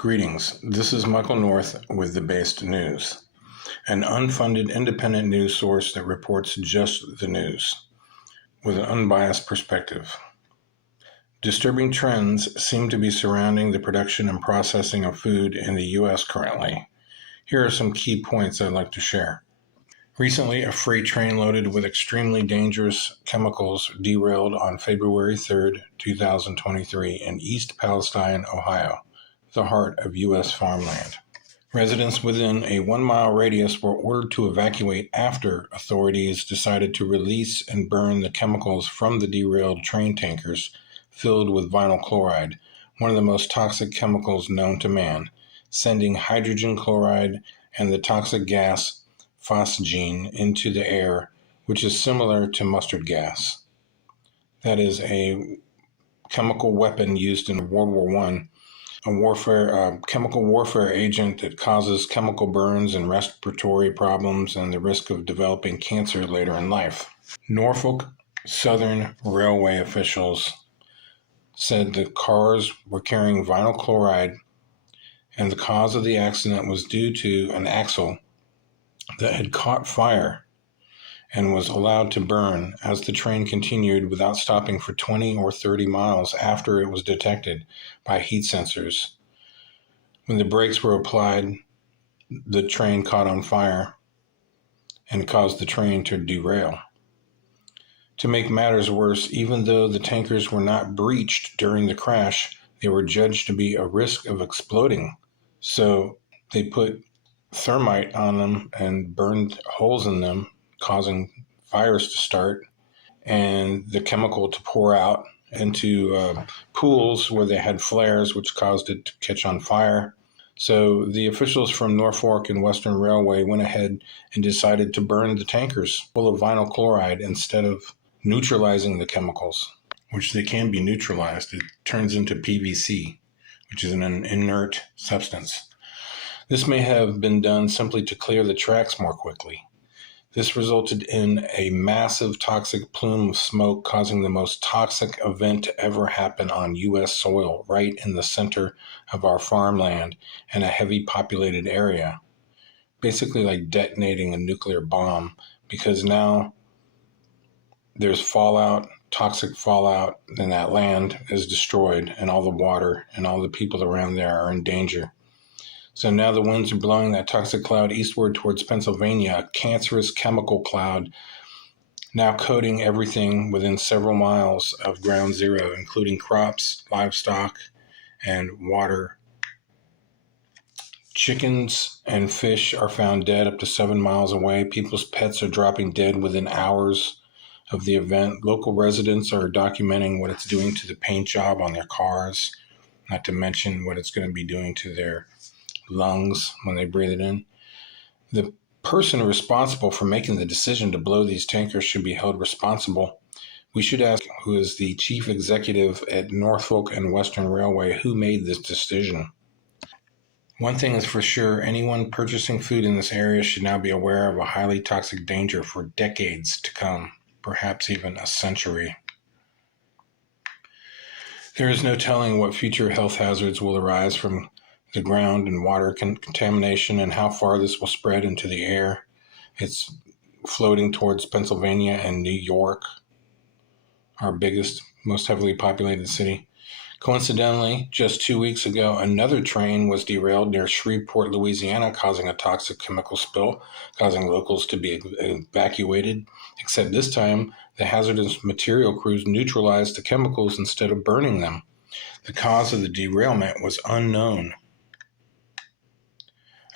Greetings, this is Michael North with The Based News, an unfunded independent news source that reports just the news, with an unbiased perspective. Disturbing trends seem to be surrounding the production and processing of food in the U.S. currently. Here are some key points I'd like to share. Recently, a freight train loaded with extremely dangerous chemicals derailed on February 3, 2023 in East Palestine, Ohio, the heart of U.S. farmland. Residents within a 1-mile radius were ordered to evacuate after authorities decided to release and burn the chemicals from the derailed train tankers filled with vinyl chloride, one of the most toxic chemicals known to man, sending hydrogen chloride and the toxic gas phosgene into the air, which is similar to mustard gas. That is a chemical weapon used in World War I, a chemical warfare agent that causes chemical burns and respiratory problems and the risk of developing cancer later in life. Norfolk Southern Railway officials said the cars were carrying vinyl chloride and the cause of the accident was due to an axle that had caught fire and was allowed to burn as the train continued without stopping for 20 or 30 miles after it was detected by heat sensors. When the brakes were applied, the train caught on fire and caused the train to derail. To make matters worse, even though the tankers were not breached during the crash, they were judged to be a risk of exploding. So they put thermite on them and burned holes in them, causing fires to start and the chemical to pour out into pools where they had flares, which caused it to catch on fire. So the officials from Norfolk and Western Railway went ahead and decided to burn the tankers full of vinyl chloride instead of neutralizing the chemicals, which they can be neutralized. It turns into PVC, which is an inert substance. This may have been done simply to clear the tracks more quickly. This resulted in a massive toxic plume of smoke, causing the most toxic event to ever happen on U.S. soil, right in the center of our farmland and a heavy populated area. Basically like detonating a nuclear bomb, because now there's fallout, toxic fallout, and that land is destroyed, and all the water and all the people around there are in danger. So now the winds are blowing that toxic cloud eastward towards Pennsylvania, a cancerous chemical cloud now coating everything within several miles of ground zero, including crops, livestock, and water. Chickens and fish are found dead up to 7 miles away. People's pets are dropping dead within hours of the event. Local residents are documenting what it's doing to the paint job on their cars, not to mention what it's going to be doing to their lungs when they breathe it in. The person responsible for making the decision to blow these tankers should be held responsible. We should ask who is the chief executive at Norfolk and Western Railway who made this decision. One thing is for sure, anyone purchasing food in this area should now be aware of a highly toxic danger for decades to come, perhaps even a century. There is no telling what future health hazards will arise from the ground and water contamination and how far this will spread into the air. It's floating towards Pennsylvania and New York, our biggest, most heavily populated city. Coincidentally, just 2 weeks ago, another train was derailed near Shreveport, Louisiana, causing a toxic chemical spill, causing locals to be evacuated. Except this time, the hazardous material crews neutralized the chemicals instead of burning them. The cause of the derailment was unknown.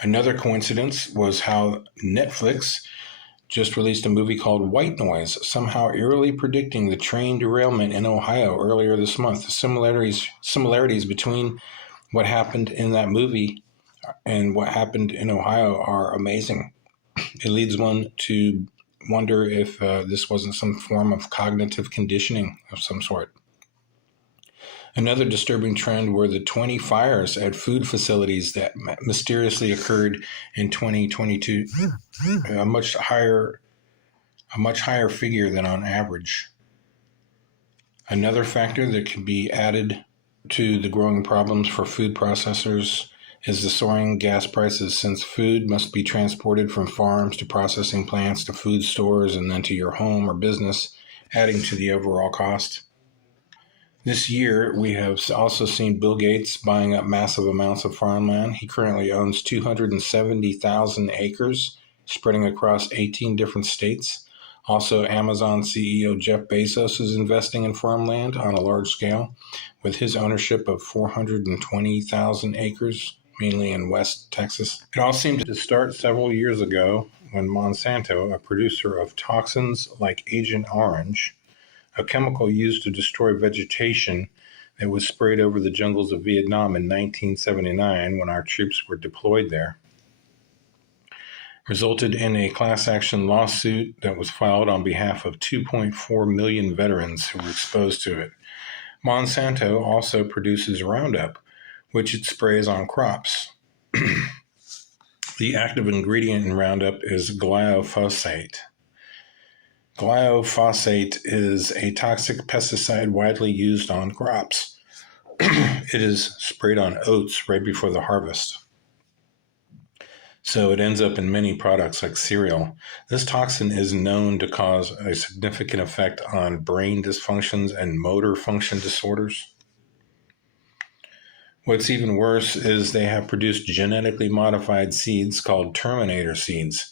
Another coincidence was how Netflix just released a movie called White Noise, somehow eerily predicting the train derailment in Ohio earlier this month. The similarities between what happened in that movie and what happened in Ohio are amazing. It leads one to wonder if this wasn't some form of cognitive conditioning of some sort. Another disturbing trend were the 20 fires at food facilities that mysteriously occurred in 2022, a much higher figure than on average. Another factor that could be added to the growing problems for food processors is the soaring gas prices, since food must be transported from farms to processing plants to food stores and then to your home or business, adding to the overall cost. This year, we have also seen Bill Gates buying up massive amounts of farmland. He currently owns 270,000 acres spreading across 18 different states. Also, Amazon CEO Jeff Bezos is investing in farmland on a large scale with his ownership of 420,000 acres, mainly in West Texas. It all seemed to start several years ago when Monsanto, a producer of toxins like Agent Orange, a chemical used to destroy vegetation that was sprayed over the jungles of Vietnam in 1979 when our troops were deployed there, resulted in a class action lawsuit that was filed on behalf of 2.4 million veterans who were exposed to it. Monsanto also produces Roundup, which it sprays on crops. The active ingredient in Roundup is glyphosate. Glyphosate is a toxic pesticide widely used on crops. It is sprayed on oats right before the harvest. So it ends up in many products like cereal. This toxin is known to cause a significant effect on brain dysfunctions and motor function disorders. What's even worse is they have produced genetically modified seeds called Terminator seeds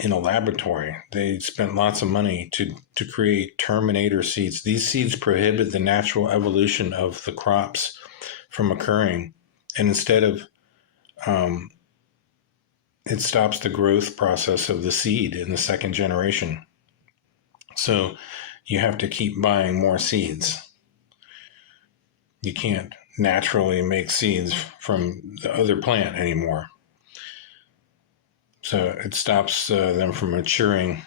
in a laboratory. They spent lots of money to create Terminator seeds. These seeds prohibit the natural evolution of the crops from occurring, and instead of it stops the growth process of the seed in the second generation. So you have to keep buying more seeds. You can't naturally make seeds from the other plant anymore. So it stops them from maturing.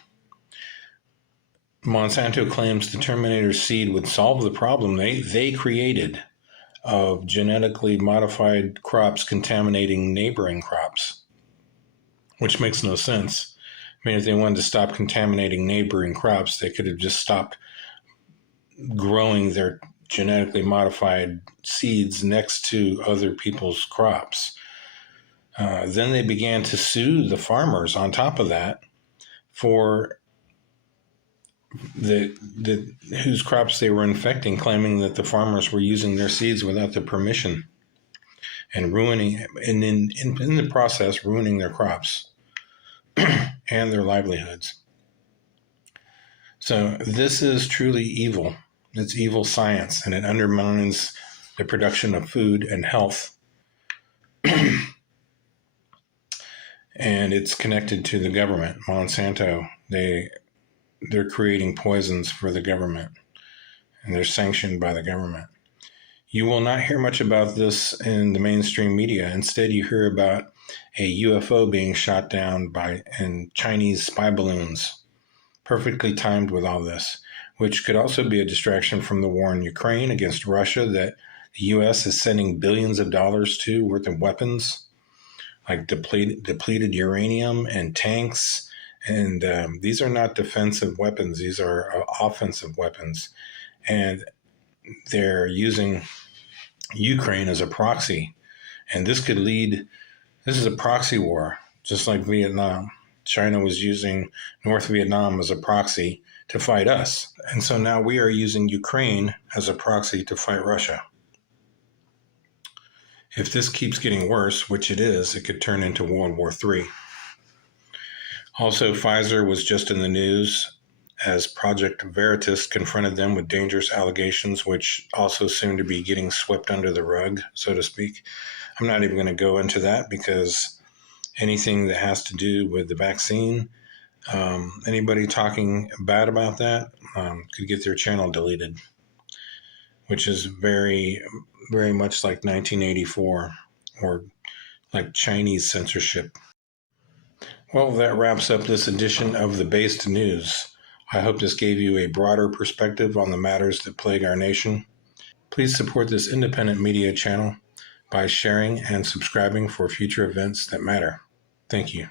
Monsanto claims the Terminator seed would solve the problem they created of genetically modified crops contaminating neighboring crops, which makes no sense. I mean, if they wanted to stop contaminating neighboring crops, they could have just stopped growing their genetically modified seeds next to other people's crops. Then they began to sue the farmers on top of that for whose crops they were infecting, claiming that the farmers were using their seeds without their permission and ruining, and in the process, ruining their crops and their livelihoods. So this is truly evil. It's evil science, and it undermines the production of food and health. And it's connected to the government. Monsanto, they're creating poisons for the government, and they're sanctioned by the government. You will not hear much about this in the mainstream media. Instead, you hear about a UFO being shot down in Chinese spy balloons, perfectly timed with all this, which could also be a distraction from the war in Ukraine against Russia that the U.S. is sending billions of dollars to worth of weapons, like depleted uranium and tanks. And these are not defensive weapons. These are offensive weapons. And they're using Ukraine as a proxy. And this is a proxy war, just like Vietnam. China was using North Vietnam as a proxy to fight us. And so now we are using Ukraine as a proxy to fight Russia. If this keeps getting worse, which it is, it could turn into World War III. Also, Pfizer was just in the news as Project Veritas confronted them with dangerous allegations, which also seem to be getting swept under the rug, so to speak. I'm not even going to go into that because anything that has to do with the vaccine, anybody talking bad about that could get their channel deleted, which is very, very much like 1984 or like Chinese censorship. Well, that wraps up this edition of the Based News. I hope this gave you a broader perspective on the matters that plague our nation. Please support this independent media channel by sharing and subscribing for future events that matter. Thank you.